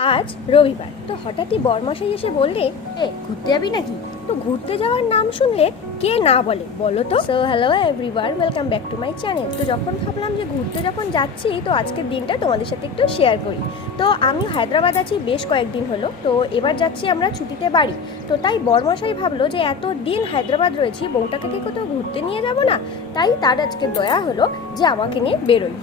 আজ রবিবার। তো হঠাৎই বরমাসাই এসে বললে এ ঘুরতে যাবি নাকি? তো ঘুরতে যাওয়ার নাম শুনলে কে না বলে বলো তো। So hello everyone welcome back to my channel তো যখন ভাবলাম যে ঘুরতে যখন যাচ্ছি তো আজকের দিনটা তোমাদের সাথে একটু শেয়ার করি। তো আমি হায়দ্রাবাদ আছি বেশ কয়েকদিন হলো তো এবার যাচ্ছি আমরা ছুটিতে বাড়ি। তো তাই বরমাসাই ভাবলো যে এত দিন হায়দ্রাবাদ রয়েছি বউটাকে কি কোথাও ঘুরতে নিয়ে যাব না? তাই তার আজকে দয়া হলো যে আমাকে নিয়ে বেরোই।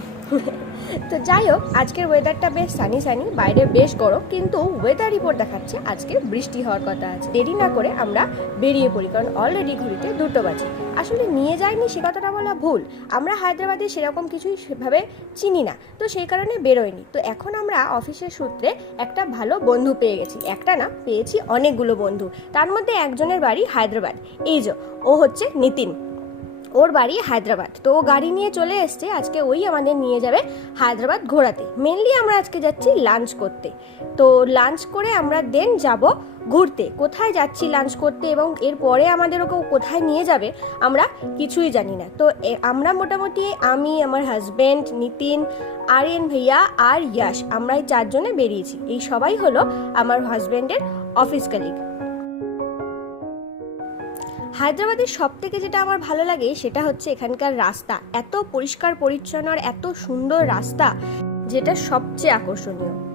তো যাই হোক, আজকের ওয়েদারটা বেশ সানি সানি বাইরে বেশ গরম, কিন্তু ওয়েদার রিপোর্ট দেখাচ্ছে আজকে বৃষ্টি হওয়ার কথা আছে। দেরি না করে আমরা বেরিয়ে পড়ি, কারণ অলরেডি ঘড়িতে দুটো বাজে। আসলে নিয়ে যায়নি সে কথাটা বলা ভুল। আমরা হায়দ্রাবাদে সেরকম কিছুই সেভাবে চিনি না, তো সেই কারণে বেরোয়নি। তো এখন আমরা অফিসের সূত্রে একটা ভালো বন্ধু পেয়ে গেছি। একটা না, পেয়েছি অনেকগুলো বন্ধু। তার মধ্যে একজনের বাড়ি হায়দ্রাবাদ। এই যে, ও হচ্ছে নিতিন। ওর বাড়ি হায়দ্রাবাদ। তো ও গাড়ি নিয়ে চলে এসছে, আজকে ওই আমাদের নিয়ে যাবে হায়দ্রাবাদ ঘোরাতে। মেনলি আমরা আজকে যাচ্ছি লাঞ্চ করতে। তো লাঞ্চ করে আমরা দেন যাব ঘুরতে। কোথায় যাচ্ছি লাঞ্চ করতে এবং এরপরে আমাদের ওকে কোথায় নিয়ে যাবে, আমরা কিছুই জানি না। তো আমরা মোটামুটি আমি, আমার হাজব্যান্ড নিতিন, আরিয়ান ভাইয়া আর ইয়াশ আমরা এই চারজনে বেরিয়েছি। এই সবাই হলো আমার হাজব্যান্ডের অফিস কালিগ হায়দ্রাবাদের সব থেকে যেটা আমার ভালো লাগে সেটা হচ্ছে এখানকার রাস্তা। এত পরিষ্কার পরিচ্ছন্ন আর এত সুন্দর রাস্তা, যেটা সবচেয়ে আকর্ষণীয়।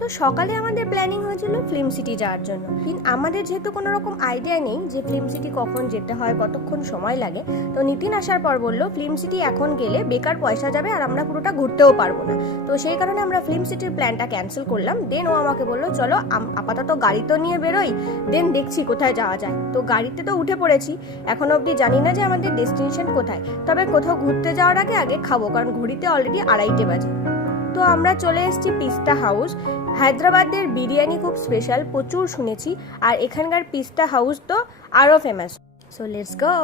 তো সকালে আমাদের প্ল্যানিং হয়েছিল ফিল্ম সিটি যাওয়ার জন্য। কিন্তু আমাদের যেহেতু কোনো রকম আইডিয়া নেই যে ফিল্ম সিটি কখন যেতে হয়, কতক্ষণ সময় লাগে, তো নিতিন আসার পর বলল ফিল্ম সিটি এখন গেলে বেকার পয়সা যাবে আর আমরা পুরোটা ঘুরতেও পারব না। তো সেই কারণে আমরা ফিল্ম সিটির প্ল্যানটা ক্যান্সেল করলাম। দেন ও আমাকে বলল, চলো আপাতত গাড়ি তো নিয়ে বেরোই দেন দেখছি কোথায় যাওয়া যায়। তো গাড়িতে তো উঠে পড়েছি, এখনও অবধি জানি না যে আমাদের ডেস্টিনেশন কোথায়। তবে কোথাও ঘুরতে যাওয়ার আগে আগে খাব, কারণ ঘড়িতে অলরেডি আড়াইটে বাজে। তো আমরা চলে এসেছি পিস্তা হাউস। হায়দ্রাবাদের বিরিয়ানি খুব স্পেশাল প্রচুর শুনেছি। আর এখানকার পিস্তা হাউস তো আরও ফেমাস সো লেটস গো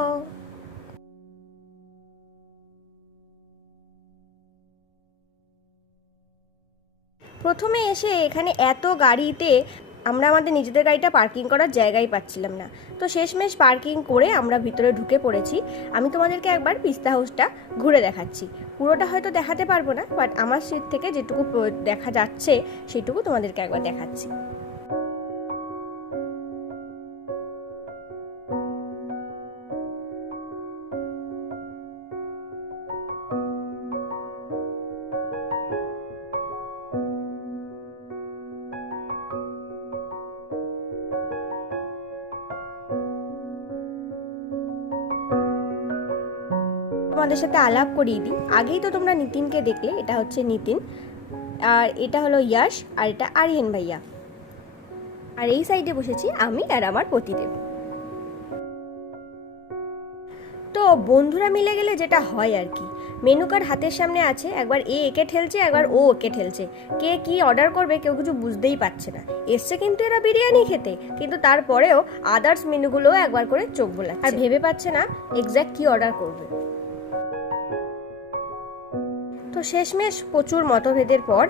প্রথমে এসে এখানে এত গাড়িতে আমরা আমাদের নিজেদের গাড়িটা পার্কিং করার জায়গাই পাচ্ছিলাম না। তো শেষমেশ পার্কিং করে আমরা ভিতরে ঢুকে পড়েছি। আমি তোমাদেরকে একবার পিস্তা হাউসটা ঘুরে দেখাচ্ছি। পুরোটা হয়তো দেখাতে পারব না বাট আমার সিট থেকে যেটুকু দেখা যাচ্ছে, সেটুকু তোমাদেরকে একবার দেখাচ্ছি। তোমাদের সাথে আলাপ করিয়ে দিই। আগেই তো তোমরা নিতিনকে দেখলে, এটা হচ্ছে নিতিন। আর এটা হলো ইয়াশ, আর এটা আরিয়ান ভাইয়া। আর এই সাইডে বসেছি আমি আর আমার পতিদেব। তো বন্ধুরা মিলে গেলে যেটা হয় আর কি। মেনু কার্ড হাতের সামনে আছে, একবার এ একে ঠেলছে, একবার ও ওকে ঠেলছে। কে কি অর্ডার করবে কেউ কিছু বুঝতেই পারছে না। এসছে কিন্তু এরা বিরিয়ানি খেতে, কিন্তু তারপরেও আদার্স মেনুগুলোও একবার করে চোখ বোলাচ্ছে। আর ভেবে পাচ্ছে না এক্স্যাক্ট কি অর্ডার করবে। তো শেষমেশ প্রচুর মতভেদের পর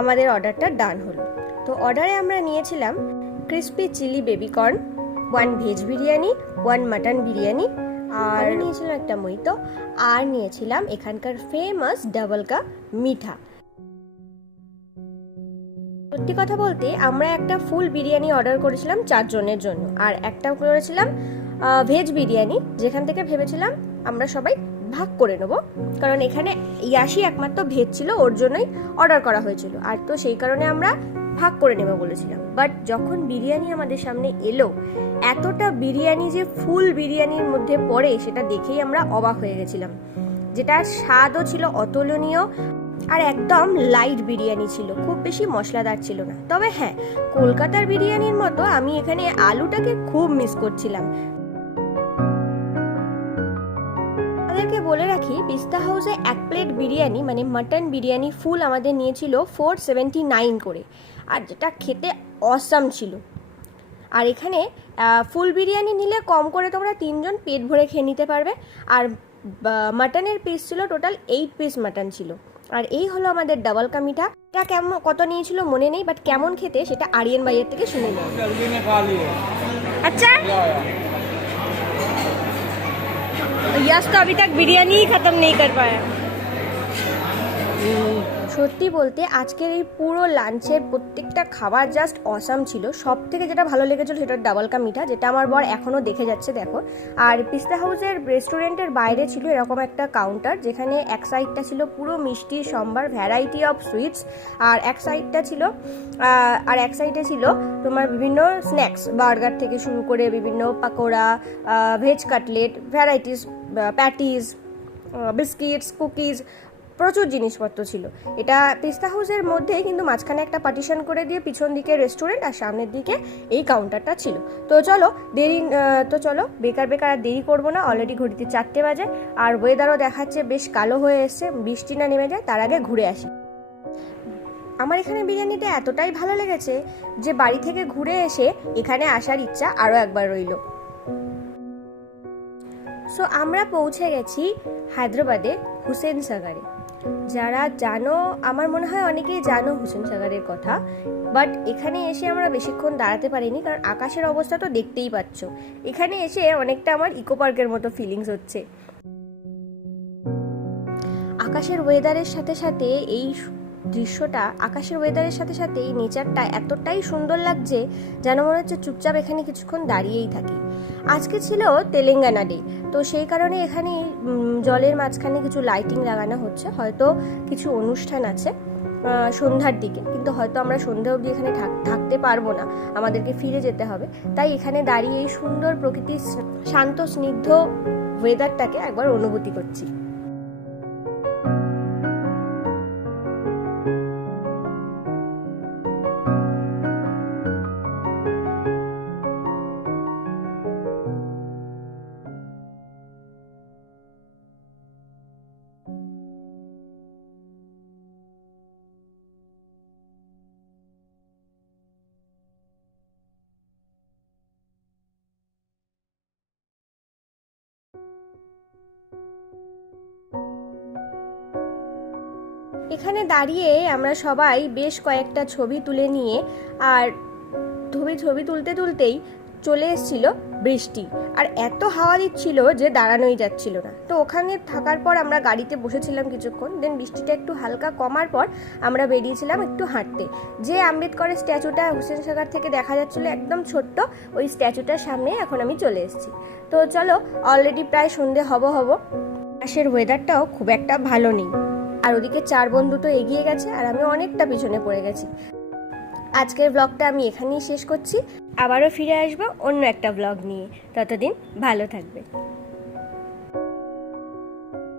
আমাদের অর্ডারটা ডান হলো। তো অর্ডারে আমরা নিয়েছিলাম crispy chilli baby corn one veg biryani one mutton biryani আর নিয়েছিলাম একটা মইতো আর নিয়েছিলাম এখানকার ফেমাস ডাবল কা মিঠা। সত্যি কথা বলতে আমরা একটা ফুল বিরিয়ানি অর্ডার করেছিলাম চারজনের জন্য আর একটা করেছিলাম ভেজ বিরিয়ানি। যেখান থেকে ভেবেছিলাম আমরা সবাই ভাগ করে নেব। কারণ এখানে ইয়াসি একমাত্র ভেজ ছিল, ওর জন্যই অর্ডার করা হয়েছিল। আর তো সেই কারণে আমরা ভাগ করে নেব বলেছিলাম। বাট যখন বিরিয়ানি আমাদের সামনে এলো, এতটা বিরিয়ানি যে ফুল বিরিয়ানির মধ্যে পড়ে, সেটা দেখেই আমরা অবাক হয়ে গেছিলাম। যেটার স্বাদও ছিল অতুলনীয় আর একদম লাইট বিরিয়ানি ছিল, খুব বেশি মশলাদার ছিল না। তবে হ্যাঁ কলকাতার বিরিয়ানির মতো আমি এখানে আলুটাকে খুব মিস করছিলাম। পিস্তা হাউসে এক প্লেট বিরিয়ানি মানে মাটন বিরিয়ানি ফুল আমাদের নিয়েছিল ফোর সেভেন্টি নাইন করে। আর যেটা খেতে অসাম ছিল। আর এখানে ফুল বিরিয়ানি নিলে কম করে তোমরা তিনজন পেট ভরে খেয়ে নিতে পারবে। আর মাটনের পিস ছিল টোটাল এইট পিস মাটন ছিল। আর এই হলো আমাদের ডাবল কামিটা। এটা কেমন কত নিয়েছিল মনে নেই বাট কেমন খেতে সেটা আরিয়ান বাইয়ের থেকে শুনে নেই আচ্ছা? या, या। तो अभी तक बिरयानी ही खत्म नहीं कर पाया সত্যি বলতে আজকের এই পুরো লাঞ্চের প্রত্যেকটা খাবার জাস্ট অসাম ছিল। সব থেকে যেটা ভালো লেগেছিল সেটা ডাবল কা মিঠা, যেটা আমার বর এখনও দেখে যাচ্ছে, দেখো। আর পিস্তা হাউসের রেস্টুরেন্টের বাইরে ছিল এরকম একটা কাউন্টার যেখানে এক সাইডটা ছিল পুরো মিষ্টি সম্বার ভ্যারাইটি অফ সুইটস আর এক সাইডটা ছিল আর এক সাইডে ছিল তোমার বিভিন্ন স্ন্যাক্স বার্গার থেকে শুরু করে বিভিন্ন pakora veg cutlet varieties patties biscuits cookies প্রচুর জিনিসপত্র ছিল। এটা পিস্তা হাউসের মধ্যে কিন্তু মাঝখানে একটা পার্টিশন করে দিয়ে পিছন দিকে রেস্টুরেন্ট আর সামনের দিকে এই কাউন্টারটা ছিল। তো চলো দেরি তো চলো বেকার বেকার আর দেরি করব না। অলরেডি ঘড়িতে চারটে বাজে আর ওয়েদারও দেখাচ্ছে বেশ কালো হয়ে এসছে, বৃষ্টি না নেমে যায়, তার আগে ঘুরে আসি। আমার এখানে বিরিয়ানিটা এতটাই ভালো লেগেছে যে বাড়ি থেকে ঘুরে এসে এখানে আসার ইচ্ছা আরও একবার রইল। সো আমরা পৌঁছে গেছি হায়দ্রাবাদে হুসেন সাগারে। যারা জানো, আমার মনে হয় অনেকেই জানো হুসেন সাগরের কথা বাট এখানে এসে আমরা বেশিক্ষণ দাঁড়াতে পারিনি, কারণ আকাশের অবস্থা তো দেখতেই পাচ্ছ। এখানে এসে অনেকটা আমার ইকো পার্কের মতো ফিলিংস হচ্ছে। আকাশের ওয়েদারের সাথে সাথে এই দৃশ্যটা আকাশের ওয়েদারের সাথে সাথে এই নেচারটা এতটাই সুন্দর লাগছে যেন মনে হচ্ছে চুপচাপ এখানে কিছুক্ষণ দাঁড়িয়েই থাকি। আজকে ছিল তেলেঙ্গানা ডে তো সেই কারণে এখানে জলের মাঝখানে কিছু লাইটিং লাগানো হচ্ছে। হয়তো কিছু অনুষ্ঠান আছে সন্ধ্যার দিকে, কিন্তু হয়তো আমরা সন্ধ্যা অবধি এখানে থাক- থাকতে পারব না, আমাদেরকে ফিরে যেতে হবে। তাই এখানে দাঁড়িয়ে এই সুন্দর প্রকৃতির শান্ত, স্নিগ্ধ ওয়েদারটাকে একবার অনুভূতি করছি। এখানে দাঁড়িয়ে আমরা সবাই বেশ কয়েকটা ছবি তুলে নিয়ে আর ছবি ছবি তুলতে তুলতেই চলে এসেছিল বৃষ্টি। আর এত হাওয়া দিচ্ছিল যে দাঁড়ানোই যাচ্ছিল না। তো ওখানে থাকার পর আমরা গাড়িতে বসেছিলাম কিছুক্ষণ দেন বৃষ্টিটা একটু হালকা কমার পর আমরা বেরিয়েছিলাম একটু হাঁটতে। যে আম্বেদকরের স্ট্যাচুটা হুসেন সাগর থেকে দেখা যাচ্ছিল একদম ছোট্ট, ওই স্ট্যাচুটার সামনে এখন আমি চলে এসেছি। তো চলো অলরেডি প্রায় সন্ধে হব হব। আকাশের ওয়েদারটাও খুব একটা ভালো নেই। আর ওদিকে চার বন্ধু তো এগিয়ে গেছে আর আমি অনেকটা পিছনে পড়ে গেছি। আজকের ব্লগটা আমি এখানেই শেষ করছি। আবারও ফিরে আসব অন্য একটা ব্লগ নিয়ে। ততদিন ভালো থাকবে।